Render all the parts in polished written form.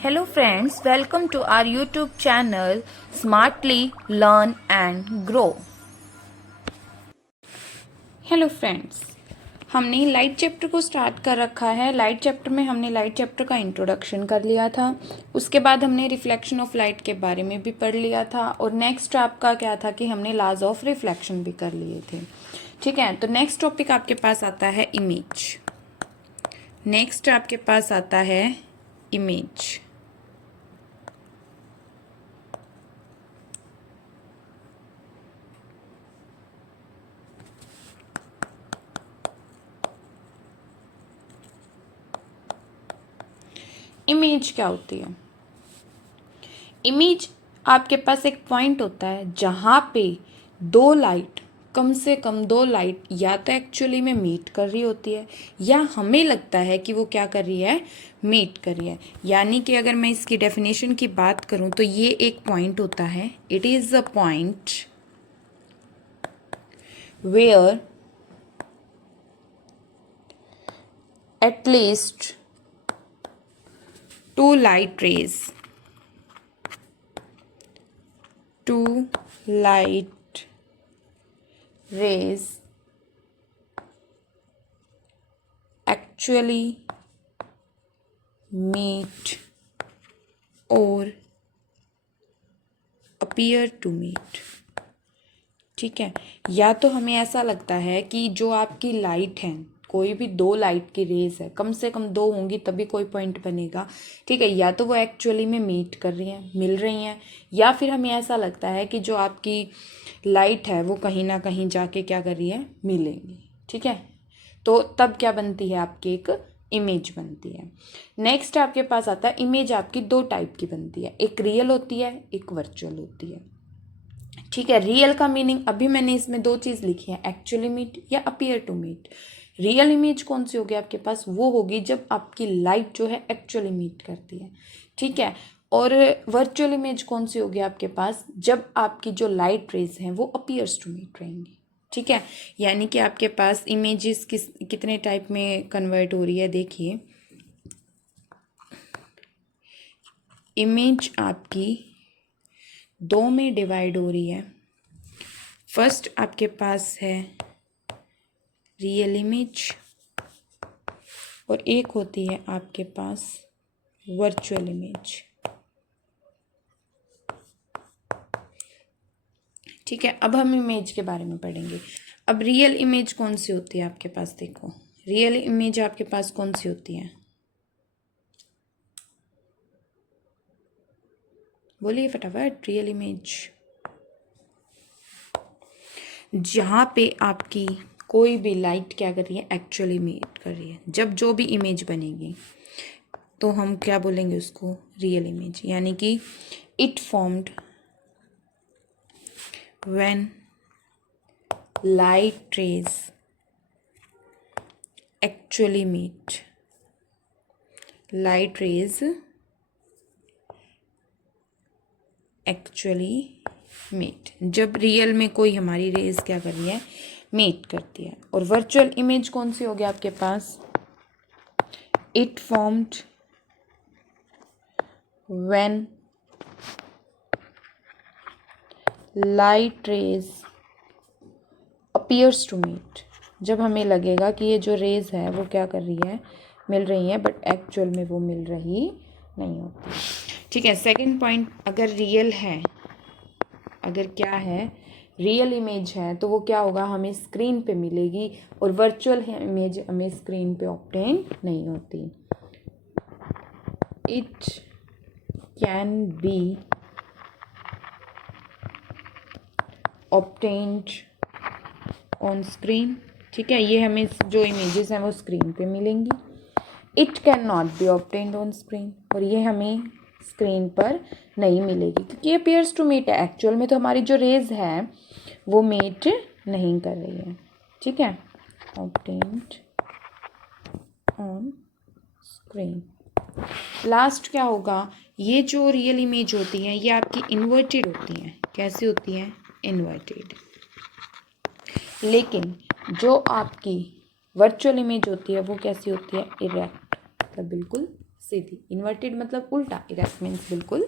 Hello friends, welcome to our YouTube channel Smartly Learn and Grow. Hello friends, हमने light chapter को start कर रखा है। Light chapter में हमने लाइट चैप्टर का इंट्रोडक्शन कर लिया था। उसके बाद हमने रिफ्लेक्शन ऑफ लाइट के बारे में भी पढ़ लिया था और नेक्स्ट आपका क्या था कि हमने लॉज ऑफ रिफ्लेक्शन भी कर लिए थे। ठीक है, तो नेक्स्ट टॉपिक आपके पास आता है इमेज। नेक्स्ट आपके पास आता है इमेज। इमेज क्या होती है? इमेज आपके पास एक पॉइंट होता है जहाँ पे दो लाइट, कम से कम दो लाइट या तो एक्चुअली में मीट कर रही होती है या हमें लगता है कि वो क्या कर रही है, मीट कर रही है। यानी कि अगर मैं इसकी डेफिनेशन की बात करूँ तो ये एक पॉइंट होता है। It is a point where at least two light rays actually meet or appear to meet। ठीक है, या तो हमें ऐसा लगता है कि जो आपकी लाइट है, कोई भी दो लाइट की रेज है, कम से कम दो होंगी तभी कोई पॉइंट बनेगा। ठीक है, या तो वो एक्चुअली में मीट कर रही हैं, मिल रही हैं, या फिर हमें ऐसा लगता है कि जो आपकी लाइट है वो कहीं ना कहीं जाके क्या कर रही है, मिलेंगी। ठीक है, तो तब क्या बनती है, आपकी एक इमेज बनती है। नेक्स्ट आपके पास आता है इमेज। आपकी दो टाइप की बनती है, एक रियल होती है, एक वर्चुअल होती है। ठीक है, रियल का मीनिंग अभी मैंने इसमें दो चीज़ लिखी है, एक्चुअली मीट या appear to meet. Real image कौन सी होगी आपके पास, वो होगी जब आपकी लाइट जो है एक्चुअली मीट करती है। ठीक है, और वर्चुअल इमेज कौन सी होगी आपके पास, जब आपकी जो लाइट रेज हैं वो अपीयर्स टू मीट रहेंगी। ठीक है, यानी कि आपके पास इमेजेस कितने टाइप में कन्वर्ट हो रही है, देखिए। इमेज आपकी दो में डिवाइड हो रही है। फर्स्ट आपके पास है रियल इमेज और एक होती है आपके पास वर्चुअल इमेज। ठीक है, अब हम इमेज के बारे में पढ़ेंगे। अब रियल इमेज कौन सी होती है आपके पास, देखो रियल इमेज आपके पास कौन सी होती है, बोलिए फटाफट। रियल इमेज जहाँ पे आपकी कोई भी लाइट क्या कर रही है, एक्चुअली इमिट कर रही है। जब जो भी इमेज बनेगी तो हम क्या बोलेंगे उसको, रियल इमेज। यानी कि it formed when light rays actually meet. Light rays actually meet, जब रियल में कोई हमारी रेज क्या कर रही है, मीट करती है। और वर्चुअल इमेज कौन सी होगी आपके पास, it formed when light rays appears to meet, जब हमें लगेगा कि ये जो रेज है वो क्या कर रही है, मिल रही है, बट एक्चुअल में वो मिल रही नहीं होती। ठीक है, सेकंड पॉइंट, अगर रियल है, अगर क्या है, रियल इमेज है, तो वो क्या होगा, हमें स्क्रीन पे मिलेगी, और वर्चुअल इमेज हमें स्क्रीन पे ऑब्टेन नहीं होती। It can be obtained on screen. ठीक है, ये हमें जो इमेजेस हैं वो स्क्रीन पे मिलेंगी। It can not be obtained on screen, और ये हमें स्क्रीन पर नहीं मिलेगी क्योंकि ये अपीयर्स टू मीट है। एक्चुअल में तो हमारी जो रेज है वो मीट नहीं कर रही है। ठीक है, ऑब्टेन्ड ऑन स्क्रीन। लास्ट क्या होगा, ये जो रियल इमेज होती हैं ये आपकी इन्वर्टेड होती हैं। कैसी होती हैं, इन्वर्टेड। लेकिन जो आपकी वर्चुअल इमेज होती है वो कैसी होती है, इरेक्ट, मतलब बिल्कुल सीधी, इन्वर्टेड मतलब उल्टा, इरेक्ट मीन्स बिल्कुल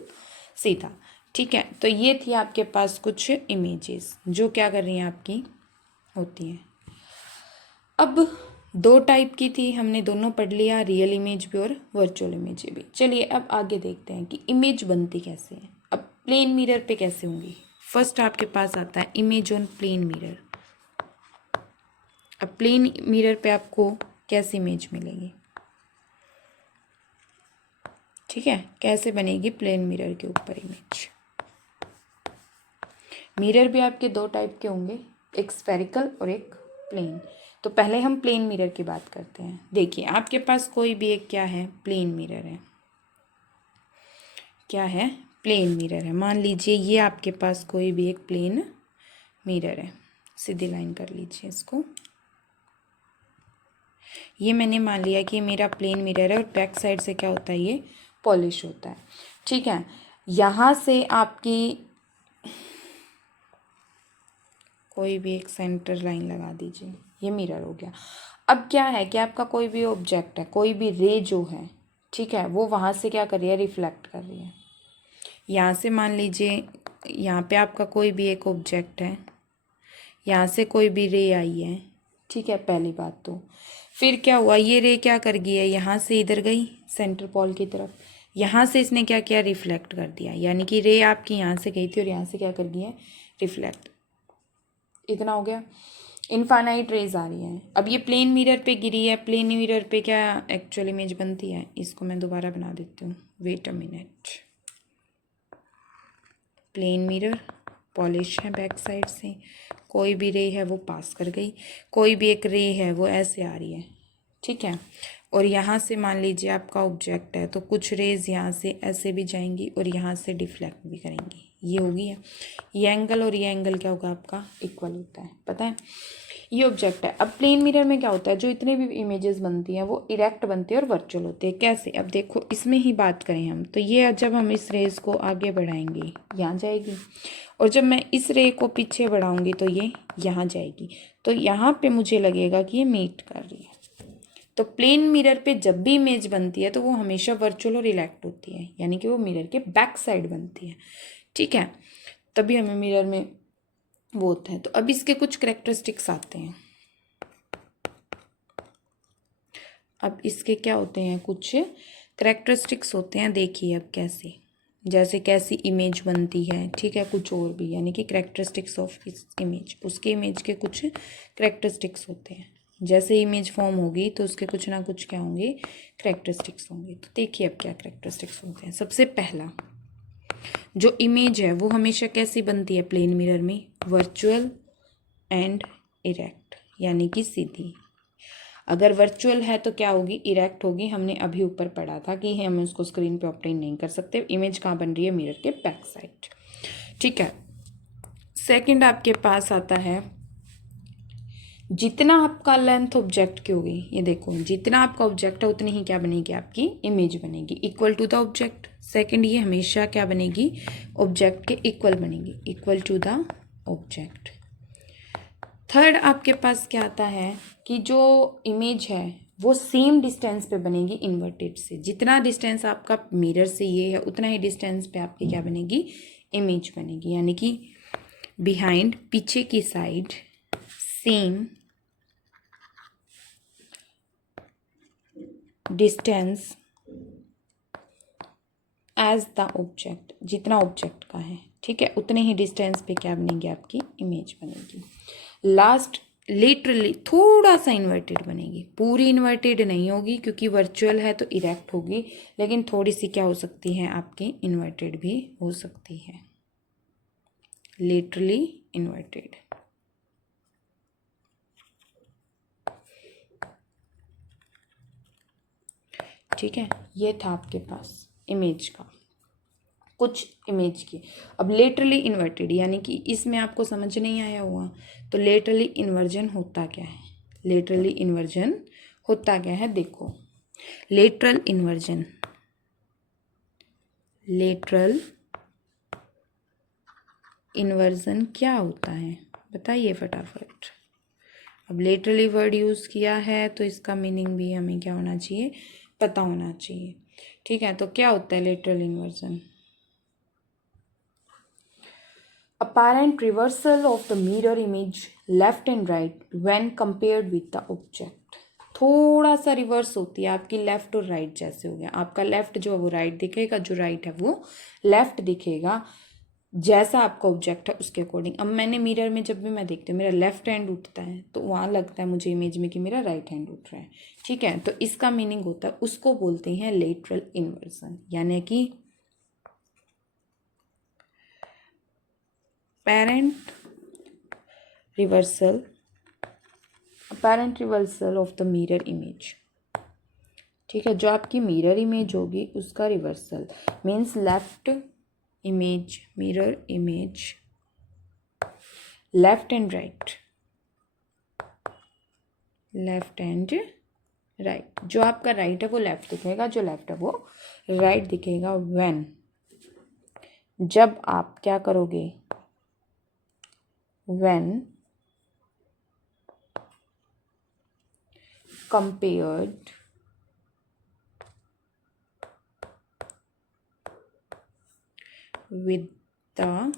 सीधा। ठीक है, तो ये थी आपके पास कुछ इमेजेस जो क्या कर रही हैं आपकी होती हैं। अब दो टाइप की थी, हमने दोनों पढ़ लिया, रियल इमेज भी और वर्चुअल इमेज भी। चलिए अब आगे देखते हैं कि इमेज बनती कैसे है। अब प्लेन मिरर पे कैसे होंगी। फर्स्ट आपके पास आता है इमेज ऑन प्लेन मिरर। अब प्लेन मिरर पे आपको कैसी इमेज मिलेगी, ठीक है, कैसे बनेगी प्लेन मिरर के ऊपर इमेज। मिरर भी आपके दो टाइप के होंगे, एक स्फेरिकल और एक प्लेन। तो पहले हम प्लेन मिरर की बात करते हैं। देखिए आपके पास कोई भी एक क्या है, प्लेन मिरर है। क्या है, प्लेन मिरर है। मान लीजिए ये आपके पास कोई भी एक प्लेन मिरर है, सीधी लाइन कर लीजिए इसको। ये मैंने मान लिया कि ये मेरा प्लेन मिरर है और बैक साइड से क्या होता है, ये पॉलिश होता है। ठीक है, यहाँ से आपकी कोई भी एक सेंटर लाइन लगा दीजिए, ये मिरर हो गया। अब क्या है कि आपका कोई भी ऑब्जेक्ट है, कोई भी रे जो है, ठीक है, वो वहाँ से क्या कर रही है, रिफ्लेक्ट कर रही है। यहाँ से मान लीजिए यहाँ पे आपका कोई भी एक ऑब्जेक्ट है, यहाँ से कोई भी रे आई है, ठीक है, पहली बात तो। फिर क्या हुआ, ये रे क्या कर गई है, यहाँ से इधर गई सेंटर पॉल की तरफ, यहाँ से इसने क्या किया, रिफ्लेक्ट कर दिया। यानी कि रे आपकी यहाँ से गई थी और यहाँ से क्या कर गई है, रिफ्लेक्ट। इतना हो गया। इनफाइनाइट रेज आ रही हैं। अब ये प्लेन मिरर पे गिरी है, प्लेन मिरर पे क्या एक्चुअल इमेज बनती है, इसको मैं दोबारा बना देती हूँ, wait a minute. Plane mirror polish है बैक साइड से, कोई भी रे है वो पास कर गई, कोई भी एक रे है वो ऐसे आ रही है, ठीक है। और यहाँ से मान लीजिए आपका ऑब्जेक्ट है, तो कुछ रेज यहाँ से ऐसे भी जाएंगी और यहाँ से डिफ्लेक्ट भी करेंगी, ये होगी है। ये एंगल और ये एंगल क्या होगा आपका, इक्वल होता है, पता है। ये ऑब्जेक्ट है। अब प्लेन मिरर में क्या होता है, जो इतने भी इमेजेस बनती हैं वो इरेक्ट बनती है और वर्चुअल होती है। कैसे, अब देखो इसमें ही बात करें हम, तो ये जब हम इस रेस को आगे बढ़ाएंगे यहाँ जाएगी, और जब मैं इस रे को पीछे बढ़ाऊंगी तो ये यहाँ जाएगी। तो यहाँ पे मुझे लगेगा कि ये मीट कर रही है। तो प्लेन मिरर पे जब भी इमेज बनती है तो वो हमेशा वर्चुअल और इरेक्ट होती है, यानी कि वो मिरर के बैक साइड बनती है, ठीक है। तभी हमें मिरर में वो होता है। तो अब इसके कुछ करेक्टरिस्टिक्स आते हैं। अब इसके क्या होते हैं, कुछ करेक्टरिस्टिक्स होते हैं। देखिए अब कैसे, जैसे कैसी इमेज बनती है, ठीक है, कुछ और भी, यानी कि करेक्टरिस्टिक्स ऑफ इस इमेज, उसके इमेज के कुछ करेक्टरिस्टिक्स होते हैं। जैसे इमेज फॉर्म होगी तो उसके कुछ ना कुछ क्या होंगे, करेक्टरिस्टिक्स होंगे। तो देखिए अब क्या करेक्टरिस्टिक्स होते हैं। सबसे पहला, जो इमेज है वो हमेशा कैसी बनती है प्लेन मिरर में, वर्चुअल एंड इरेक्ट, यानी कि सीधी। अगर वर्चुअल है तो क्या होगी, इरेक्ट होगी। हमने अभी ऊपर पढ़ा था कि हम उसको स्क्रीन पे ऑब्टेन नहीं कर सकते। इमेज कहाँ बन रही है, मिरर के बैक साइड, ठीक है। सेकंड आपके पास आता है, जितना आपका लेंथ ऑब्जेक्ट की होगी, ये देखो जितना आपका ऑब्जेक्ट है उतनी ही क्या बनेगी, आपकी इमेज बनेगी, equal to the object. Second, ये हमेशा क्या बनेगी, ऑब्जेक्ट के इक्वल बनेगी, equal to the object. Third आपके पास क्या आता है कि जो इमेज है वो सेम डिस्टेंस पे बनेगी इन्वर्टेड से। जितना डिस्टेंस आपका मिरर से ये है उतना ही डिस्टेंस पे आपकी क्या बनेगी, इमेज बनेगी। यानी कि बिहाइंड, पीछे की side, same distance as the object, जितना ऑब्जेक्ट का है, ठीक है, उतने ही डिस्टेंस पे क्या बनेगी, आपकी इमेज बनेगी। लास्ट, लिटरली थोड़ा सा इन्वर्टेड बनेगी, पूरी इन्वर्टेड नहीं होगी क्योंकि वर्चुअल है तो इरेक्ट होगी, लेकिन थोड़ी सी क्या हो सकती है, आपकी इन्वर्टेड भी हो सकती है, लिटरली इन्वर्टेड। ठीक है, ये था आपके पास इमेज का, कुछ इमेज की। अब लेटरली इन्वर्टेड, यानी कि इसमें आपको समझ नहीं आया हुआ, तो लेटरली इन्वर्जन होता क्या है, लेटरली इन्वर्जन होता क्या है, देखो लेटरल इन्वर्जन, लेटरल इन्वर्जन क्या होता है बताइए फटाफट। अब लेटरली वर्ड यूज़ किया है तो इसका मीनिंग भी हमें क्या होना चाहिए, पता होना चाहिए। ठीक है, तो क्या होता है lateral inversion? apparent reversal of the mirror image left and right when compared with the object। थोड़ा सा रिवर्स होती है आपकी, लेफ्ट और राइट जैसे हो गया। आपका लेफ्ट जो है वो राइट दिखेगा, जो राइट है वो लेफ्ट दिखेगा, जैसा आपका ऑब्जेक्ट है उसके अकॉर्डिंग। अब मैंने मिरर में जब भी मैं देखती हूँ मेरा लेफ्ट हैंड उठता है तो वहाँ लगता है मुझे इमेज में कि मेरा राइट हैंड उठ रहा है। ठीक है, तो इसका मीनिंग होता है, उसको बोलते हैं लेटरल इन्वर्जन, यानी कि apparent reversal of the mirror image। ठीक है, जो आपकी मिरर इमेज होगी उसका reversal means left image, mirror image left and right, left and right. जो आपका राइट है वो लेफ्ट दिखेगा, जो लेफ्ट है वो राइट दिखेगा व्हेन, जब आप क्या करोगे, when compared with the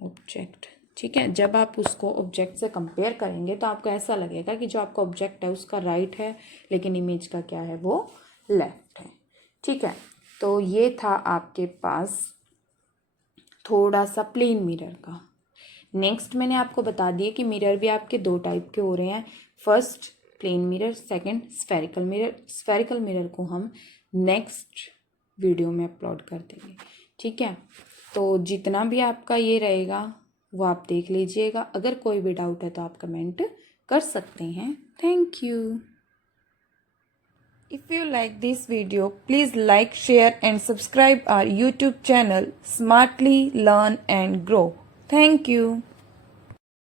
object. ठीक है, जब आप उसको ऑब्जेक्ट से कंपेयर करेंगे तो आपको ऐसा लगेगा कि जो आपका ऑब्जेक्ट है उसका राइट है, लेकिन इमेज का क्या है, वो लेफ्ट है। ठीक है, तो ये था आपके पास थोड़ा सा प्लेन मिरर का। नेक्स्ट मैंने आपको बता दिया कि मिरर भी आपके दो टाइप के हो रहे हैं, first plane mirror, second spherical mirror. Spherical mirror को हम नेक्स्ट वीडियो में अपलोड कर देंगे। ठीक है, तो जितना भी आपका ये रहेगा वो आप देख लीजिएगा। अगर कोई भी डाउट है तो आप कमेंट कर सकते हैं। Thank you. If you like this video, please like, share and subscribe our YouTube channel Smartly Learn and Grow. Thank you.